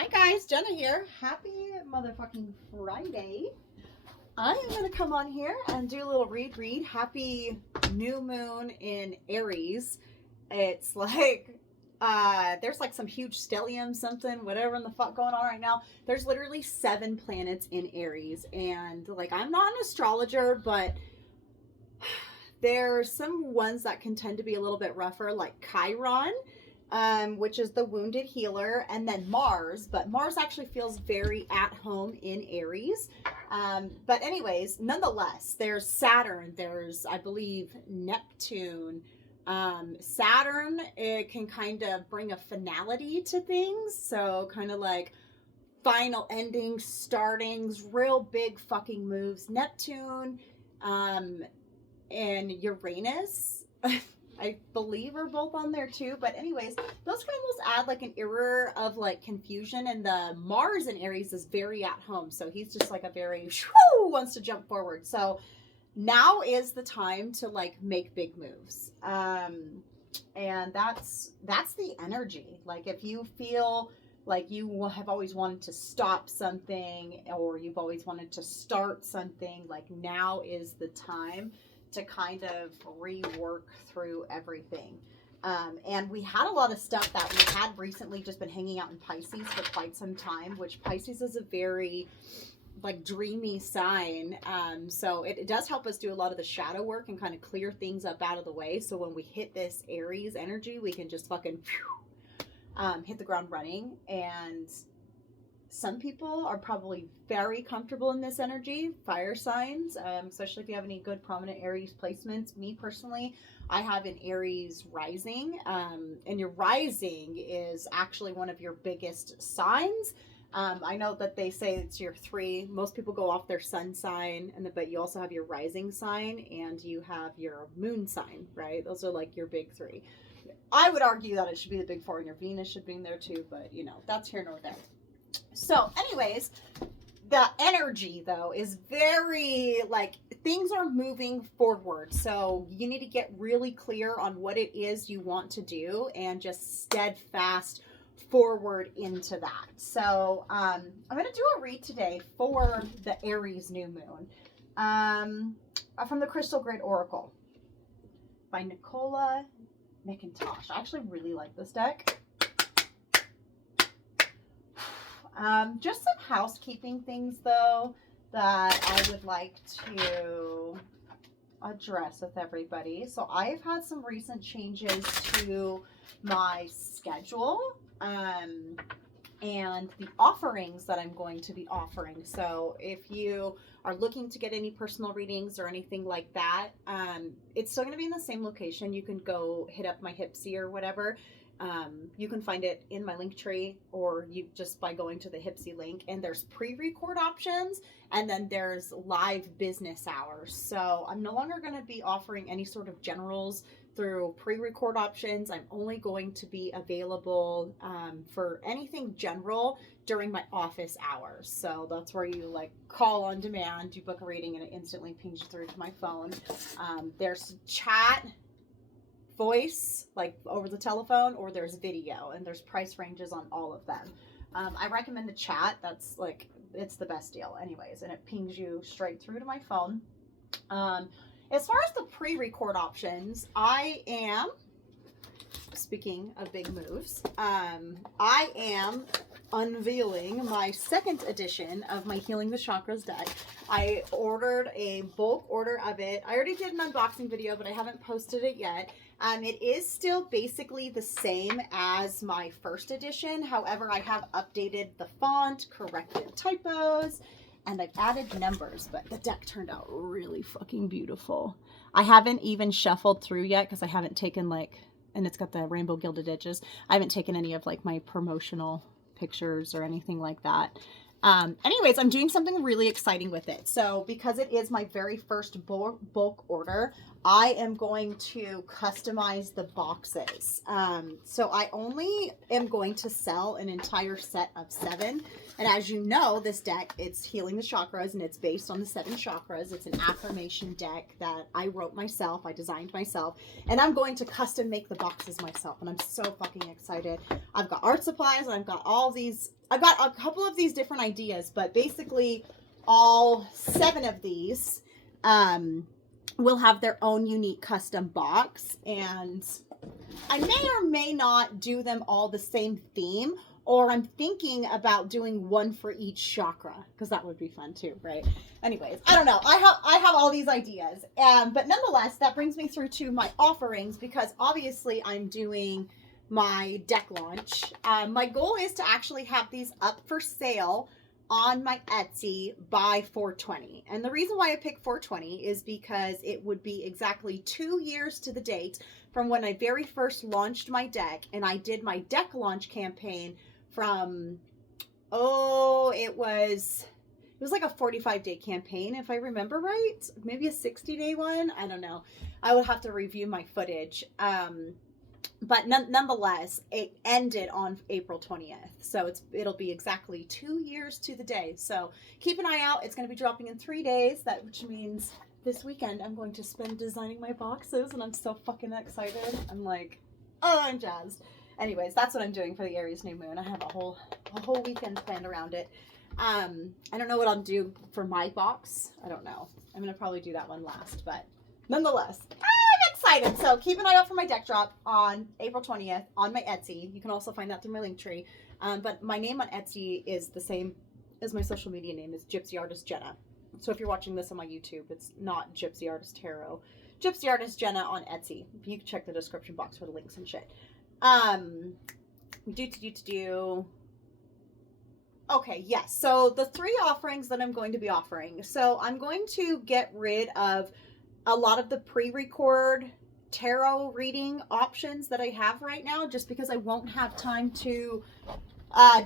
Hi guys, Jenna here. Happy motherfucking Friday. I am going to come on here and do a little read. Happy new moon in Aries. It's like, there's like some huge stellium something, whatever in the fuck going on right now. There's literally 7 planets in Aries. And like, I'm not an astrologer, but there's some ones that can tend to be a little bit rougher, like Chiron. Which is the wounded healer, and then Mars, but Mars actually feels very at home in Aries. But anyways, nonetheless, there's Saturn, there's, I believe, Neptune. Saturn, it can kind of bring a finality to things, so kind of like final endings, startings, real big fucking moves. Neptune, and Uranus, I believe are both on there too. But anyways, those can almost add like an era of like confusion. And the Mars in Aries is very at home. So he's just like a very wants to jump forward. So now is the time to like make big moves. And that's the energy. Like if you feel like you have always wanted to stop something, or you've always wanted to start something, like now is the time to kind of rework through everything. And we had a lot of stuff that we had recently just been hanging out in Pisces for quite some time, which Pisces is a very like dreamy sign. So it does help us do a lot of the shadow work and kind of clear things up out of the way. So when we hit this Aries energy, we can just fucking hit the ground running. And some people are probably very comfortable in this energy, fire signs, especially if you have any good prominent Aries placements. Me personally, I have an Aries rising, and your rising is actually one of your biggest signs. I know that they say it's your 3. Most people go off their sun sign, but you also have your rising sign and you have your moon sign, right? Those are like your big 3. I would argue that it should be the big 4 and your Venus should be in there too, but you know, that's here nor there. So anyways, the energy though is very like things are moving forward. So you need to get really clear on what it is you want to do and just steadfast forward into that. So I'm going to do a read today for the Aries new moon from the Crystal Grid Oracle by Nicola McIntosh. I actually really like this deck. Just some housekeeping things though that I would like to address with everybody. So I've had some recent changes to my schedule and the offerings that I'm going to be offering. So if you are looking to get any personal readings or anything like that, it's still going to be in the same location. You can go hit up my Hipsy or whatever. You can find it in my link tree, or you just by going to the Hipsy link, and there's pre-record options, and then there's live business hours. So I'm no longer going to be offering any sort of generals through pre-record options. I'm only going to be available for anything general during my office hours. So that's where you like call on demand, you book a reading, and it instantly pings you through to my phone. There's chat, voice, like over the telephone, or there's video, and there's price ranges on all of them. I recommend the chat. That's like, it's the best deal anyways, and it pings you straight through to my phone. As far as the pre-record options, I am, speaking of big moves, I am unveiling my 2nd edition of my Healing the Chakras deck. I ordered a bulk order of it. I already did an unboxing video, but I haven't posted it yet. It is still basically the same as my 1st edition. However, I have updated the font, corrected typos, and I've added numbers, but the deck turned out really fucking beautiful. I haven't even shuffled through yet because I haven't taken like, and it's got the rainbow gilded edges. I haven't taken any of like my promotional pictures or anything like that. Anyways, I'm doing something really exciting with it. So because it is my very first bulk order, I am going to customize the boxes. So I only am going to sell an entire set of 7. And as you know, this deck, it's healing the chakras, and it's based on the 7 chakras. It's an affirmation deck that I wrote myself. I designed myself, and I'm going to custom make the boxes myself. And I'm so fucking excited. I've got art supplies, and I've got all these, I've got a couple of these different ideas, but basically all 7 of these, will have their own unique custom box, and I may or may not do them all the same theme, or I'm thinking about doing one for each chakra, because that would be fun too, right? Anyways, I don't know. I have all these ideas, but nonetheless, that brings me through to my offerings, because obviously I'm doing my deck launch. My goal is to actually have these up for sale on my Etsy by 4/20. And the reason why I picked 4/20 is because it would be exactly 2 years to the date from when I very first launched my deck. And I did my deck launch campaign from, it was like a 45-day campaign, if I remember right. Maybe a 60-day one. I don't know. I would have to review my footage. But nonetheless, it ended on April 20th. So it'll be exactly 2 years to the day. So keep an eye out. It's going to be dropping in 3 days, which means this weekend I'm going to spend designing my boxes, and I'm so fucking excited. I'm like, oh, I'm jazzed. Anyways, that's what I'm doing for the Aries new moon. I have a whole weekend planned around it. I don't know what I'll do for my box. I don't know. I'm going to probably do that one last, but nonetheless, excited. So keep an eye out for my deck drop on April 20th on my Etsy. You can also find that through my link tree. But my name on Etsy is the same as my social media name, is Gypsy Artist Jenna. So if you're watching this on my YouTube, it's not Gypsy Artist Tarot. Gypsy Artist Jenna on Etsy. You can check the description box for the links and shit. Okay, yes. So the 3 offerings that I'm going to be offering. So I'm going to get rid of a lot of the pre-record tarot reading options that I have right now, just because I won't have time to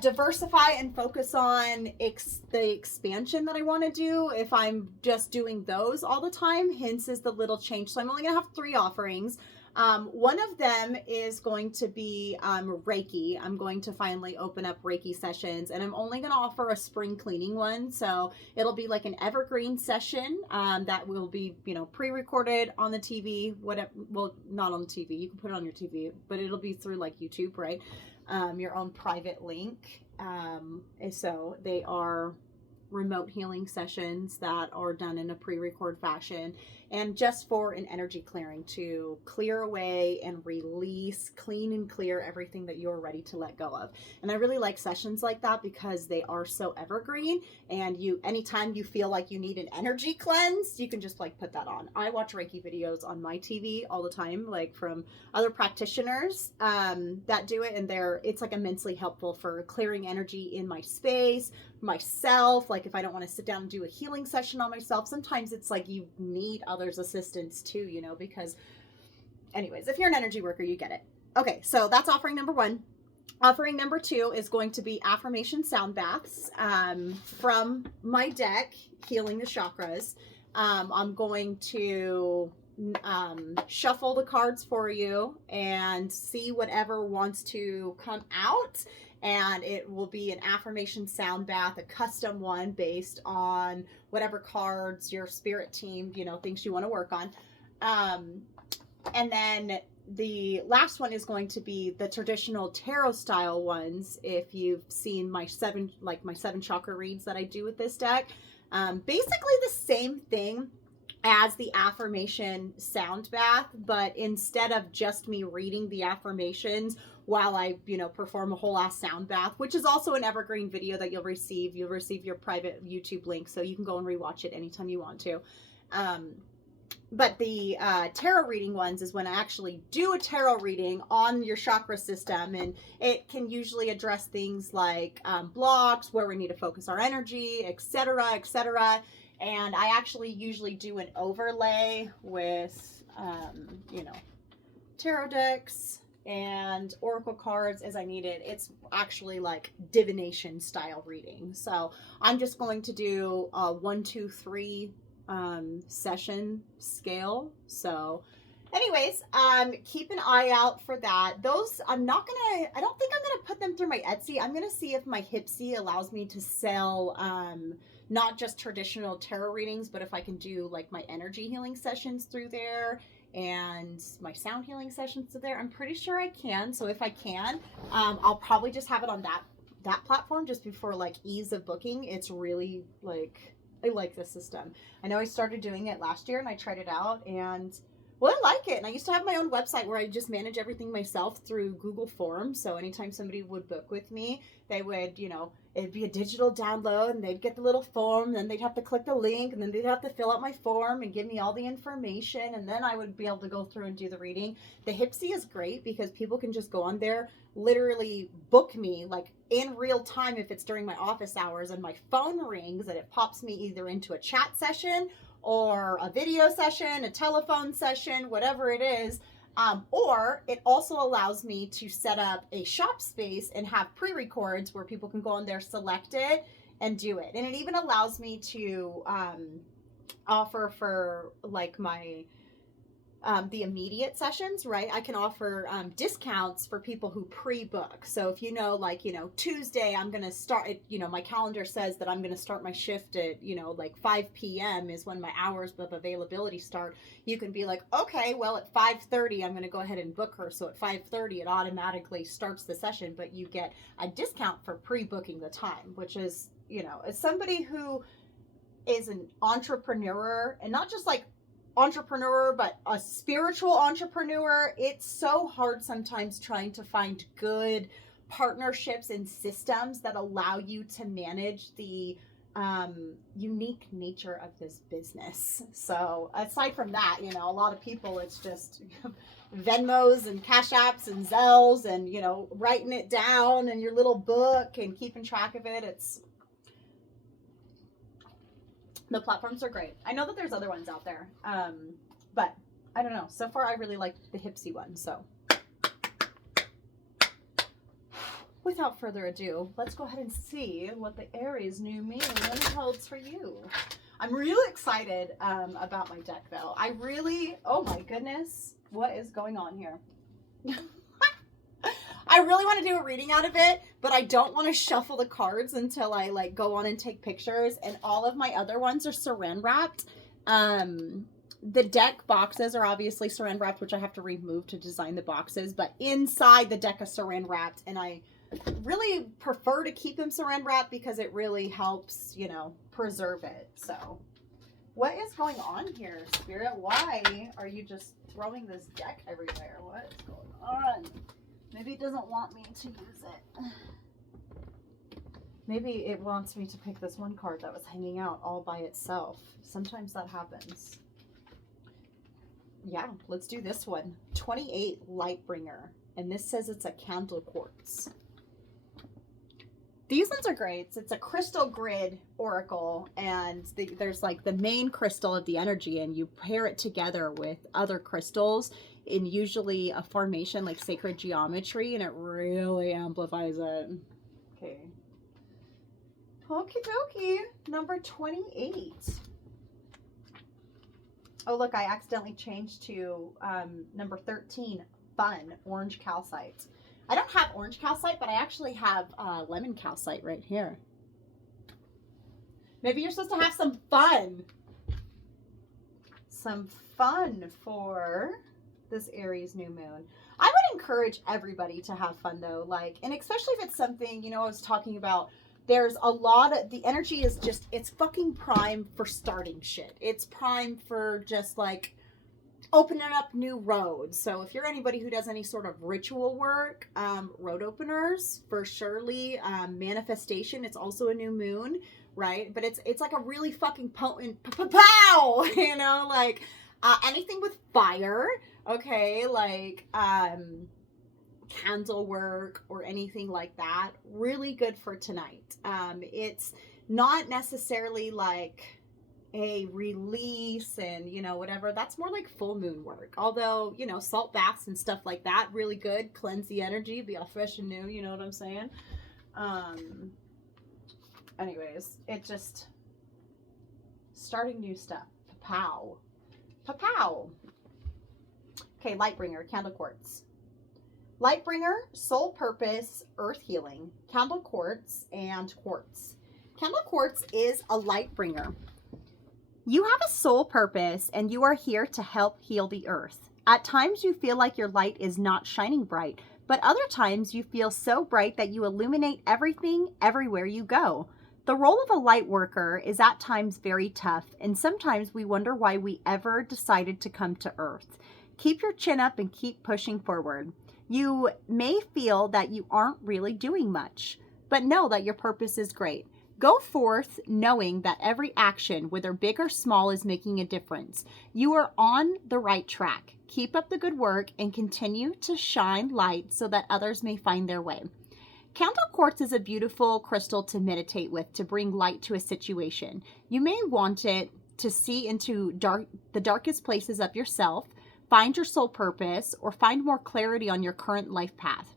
diversify and focus on the expansion that I want to do if I'm just doing those all the time. Hence is the little change. So I'm only gonna have 3 offerings. One of them is going to be Reiki. I'm going to finally open up Reiki sessions, and I'm only going to offer a spring cleaning one. So it'll be like an evergreen session that will be, pre-recorded on the TV. Well, not on the TV. You can put it on your TV, but it'll be through like YouTube, right? Your own private link. And so they are remote healing sessions that are done in a pre-record fashion, and just for an energy clearing to clear away and release, clean and clear everything that you're ready to let go of. And I really like sessions like that because they are so evergreen, and anytime you feel like you need an energy cleanse, you can just like put that on. I watch Reiki videos on my TV all the time, like from other practitioners that do it, and it's like immensely helpful for clearing energy in my space, myself. Like if I don't want to sit down and do a healing session on myself, sometimes it's like you need others' assistance too, because anyways, if you're an energy worker, you get it. Okay, so that's offering number 1. Offering number 2 is going to be affirmation sound baths from my deck, Healing the Chakras. I'm going to shuffle the cards for you and see whatever wants to come out. And it will be an affirmation sound bath, a custom one based on whatever cards your spirit team, thinks you want to work on. And then the last one is going to be the traditional tarot style ones. If you've seen my 7 chakra reads that I do with this deck, basically the same thing as the affirmation sound bath, but instead of just me reading the affirmations while I, perform a whole ass sound bath, which is also an evergreen video that you'll receive your private YouTube link, so you can go and rewatch it anytime you want to. But the tarot reading ones is when I actually do a tarot reading on your chakra system, and it can usually address things like blocks, where we need to focus our energy, etc., etc. And I actually usually do an overlay with, tarot decks and oracle cards as I need it. It's actually like divination style reading. So I'm just going to do 1, 2, 3 session scale. So anyways, keep an eye out for that. Those, I don't think I'm gonna put them through my Etsy. I'm gonna see if my Hipsy allows me to sell, not just traditional tarot readings, but if I can do like my energy healing sessions through there and my sound healing sessions through there. I'm pretty sure I can. So if I can, I'll probably just have it on that platform just before like ease of booking. It's really like, I like this system. I know I started doing it last year and I tried it out, and well, I like it. And I used to have my own website where I just manage everything myself through Google Forms. So anytime somebody would book with me, they would, you know, it'd be a digital download and they'd get the little form, then they'd have to click the link, and then they'd have to fill out my form and give me all the information, and then I would be able to go through and do the reading. The Hipsy is great because people can just go on there, literally book me like in real time if it's during my office hours, and my phone rings and it pops me either into a chat session or a video session, a telephone session, whatever it is. Or it also allows me to set up a shop space and have pre-records where people can go on there, select it, and do it. And it even allows me to offer for like my the immediate sessions, right? I can offer discounts for people who pre-book. So if you know, like, you know, Tuesday, I'm going to start, you know, my calendar says that I'm going to start my shift at, you know, like 5 p.m. is when my hours of availability start. You can be like, okay, well, at 5:30, I'm going to go ahead and book her. So at 5:30, it automatically starts the session, but you get a discount for pre-booking the time, which is, you know, as somebody who is an entrepreneur, and not just like entrepreneur, but a spiritual entrepreneur, it's so hard sometimes trying to find good partnerships and systems that allow you to manage the unique nature of this business. So aside from that, you know, a lot of people, it's just Venmos and Cash Apps and Zells and, you know, writing it down in your little book and keeping track of it. It's, the platforms are great. I know that there's other ones out there, but I don't know. So far, I really like the Hipsy one. So without further ado, let's go ahead and see what the Aries new moon holds for you. I'm really excited about my deck, though. I really, oh my goodness, what is going on here? I really want to do a reading out of it, but I don't want to shuffle the cards until I like go on and take pictures, and all of my other ones are saran wrapped. The deck boxes are obviously saran wrapped, which I have to remove to design the boxes, but inside the deck is saran wrapped, and I really prefer to keep them saran wrapped because it really helps, you know, preserve it. So what is going on here, Spirit? Why are you just throwing this deck everywhere? What is going on? Maybe it doesn't want me to use it. Maybe it wants me to pick this one card that was hanging out all by itself. Sometimes that happens. Yeah, let's do this one. 28 Lightbringer. And this says it's a candle quartz. These ones are great. It's a crystal grid oracle, and there's like the main crystal of the energy, and you pair it together with other crystals in usually a formation like sacred geometry, and it really amplifies it. Okay. Okie dokie. Number 28. Oh, look, I accidentally changed to number 13, Fun, Orange Calcite. I don't have orange calcite, but I actually have lemon calcite right here. Maybe you're supposed to have some fun. Some fun for this Aries new moon. I would encourage everybody to have fun though, like, and especially if it's something, you know, I was talking about, there's a lot of, the energy is just, it's fucking prime for starting shit. It's prime for just like opening up new roads. So if you're anybody who does any sort of ritual work, road openers for surely, manifestation, it's also a new moon, right? But it's like a really fucking potent Pa-Pow, you know, like anything with fire, okay, like candle work or anything like that, really good for tonight. It's not necessarily like a release and, you know, whatever. That's more like full moon work. Although, you know, salt baths and stuff like that, really good. Cleanse the energy, be all fresh and new, you know what I'm saying? Anyways, it just, starting new stuff. Pa-Pow. Pa-Pow. Okay, Lightbringer, candle quartz. Lightbringer, soul purpose, earth healing, candle quartz, and quartz. Candle quartz is a light bringer. You have a soul purpose and you are here to help heal the earth. At times you feel like your light is not shining bright, but other times you feel so bright that you illuminate everything everywhere you go. The role of a light worker is at times very tough, and sometimes we wonder why we ever decided to come to earth. Keep your chin up and keep pushing forward. You may feel that you aren't really doing much, but know that your purpose is great. Go forth knowing that every action, whether big or small, is making a difference. You are on the right track. Keep up the good work and continue to shine light so that others may find their way. Candle quartz is a beautiful crystal to meditate with to bring light to a situation. You may want it to see into the darkest places of yourself, find your soul purpose, or find more clarity on your current life path.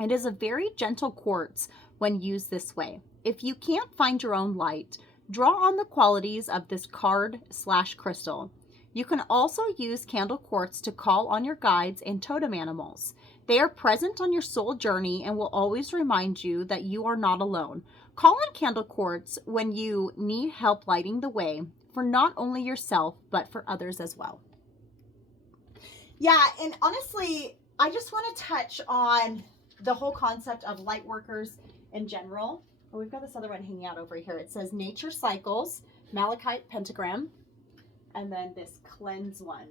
It is a very gentle quartz when used this way. If you can't find your own light, draw on the qualities of this card/crystal. You can also use candle quartz to call on your guides and totem animals. They are present on your soul journey and will always remind you that you are not alone. Call on candle quartz when you need help lighting the way for not only yourself, but for others as well. Yeah, and honestly, I just want to touch on the whole concept of light workers in general. Oh, we've got this other one hanging out over here. It says Nature Cycles, Malachite Pentagram, and then this cleanse one.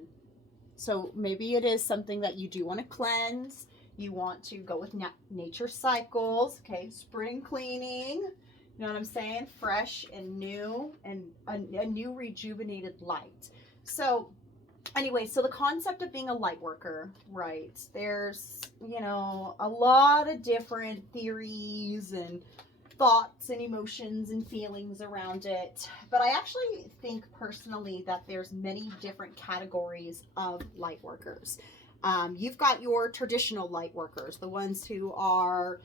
So maybe it is something that you do want to cleanse. You want to go with Nature Cycles, okay, spring cleaning. You know what I'm saying? Fresh and new, and a new rejuvenated light. So anyway, so the concept of being a light worker, right? There's, you know, a lot of different theories and thoughts and emotions and feelings around it. But I actually think personally that there's many different categories of light workers. You've got your traditional light workers, the ones who are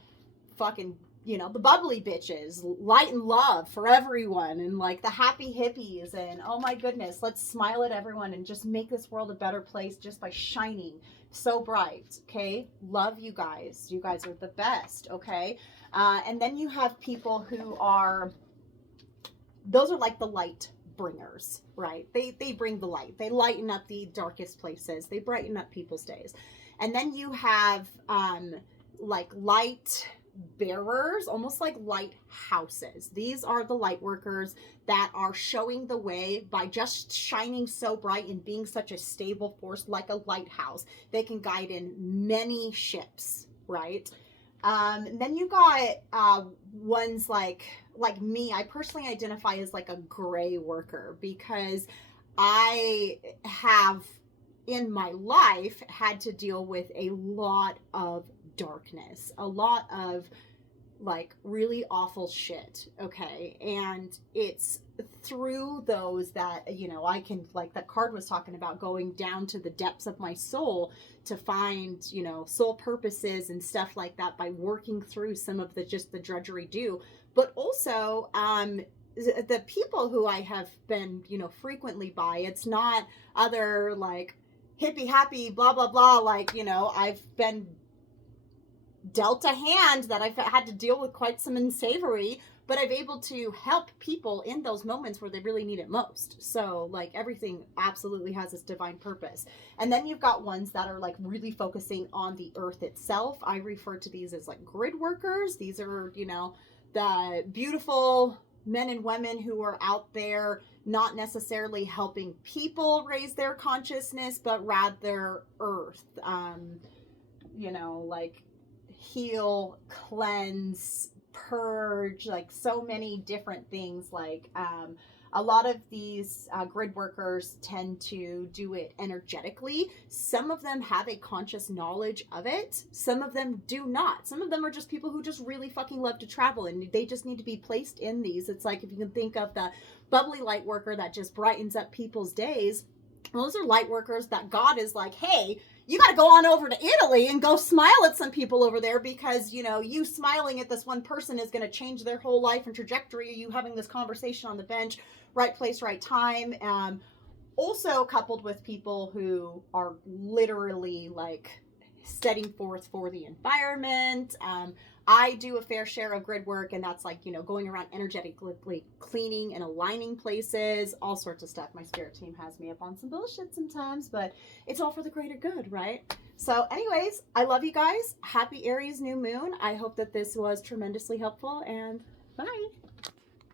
fucking, you know, the bubbly bitches, light and love for everyone, and like the happy hippies, and oh my goodness, let's smile at everyone and just make this world a better place just by shining so bright. Okay, love you guys. You guys are the best. Okay, and then you have people who are, those are like the light bringers, right? They bring the light. They lighten up the darkest places. They brighten up people's days. And then you have like light bearers, almost like lighthouses. These are the light workers that are showing the way by just shining so bright and being such a stable force, like a lighthouse. They can guide in many ships, right? Then you got ones like me. I personally identify as like a gray worker because I have in my life had to deal with a lot of darkness, a lot of like really awful shit. Okay, and it's through those that, you know, I can, like that card was talking about, going down to the depths of my soul to find, you know, soul purposes and stuff like that by working through some of the just the drudgery do. But also the people who I have been, you know, frequently by, it's not other like hippie happy blah blah blah, like, you know, I've been dealt a hand that I've had to deal with quite some unsavory, but I've able to help people in those moments where they really need it most. So like everything absolutely has its divine purpose. And then you've got ones that are like really focusing on the earth itself. I refer to these as like grid workers. These are, you know, the beautiful men and women who are out there not necessarily helping people raise their consciousness, but rather earth, you know, like heal, cleanse, purge, like so many different things. Like a lot of these grid workers tend to do it energetically. Some of them have a conscious knowledge of it. Some of them do not. Some of them are just people who just really fucking love to travel, and they just need to be placed in these. It's like, if you can think of the bubbly light worker that just brightens up people's days, those are light workers that God is like, hey, you got to go on over to Italy and go smile at some people over there, because, you know, you smiling at this one person is going to change their whole life and trajectory. You having this conversation on the bench, right place, right time. also coupled with people who are literally like setting forth for the environment. I do a fair share of grid work, and that's like, you know, going around energetically cleaning and aligning places, all sorts of stuff. My spirit team has me up on some bullshit sometimes, but it's all for the greater good, right? So anyways, I love you guys. Happy Aries new moon. I hope that this was tremendously helpful, and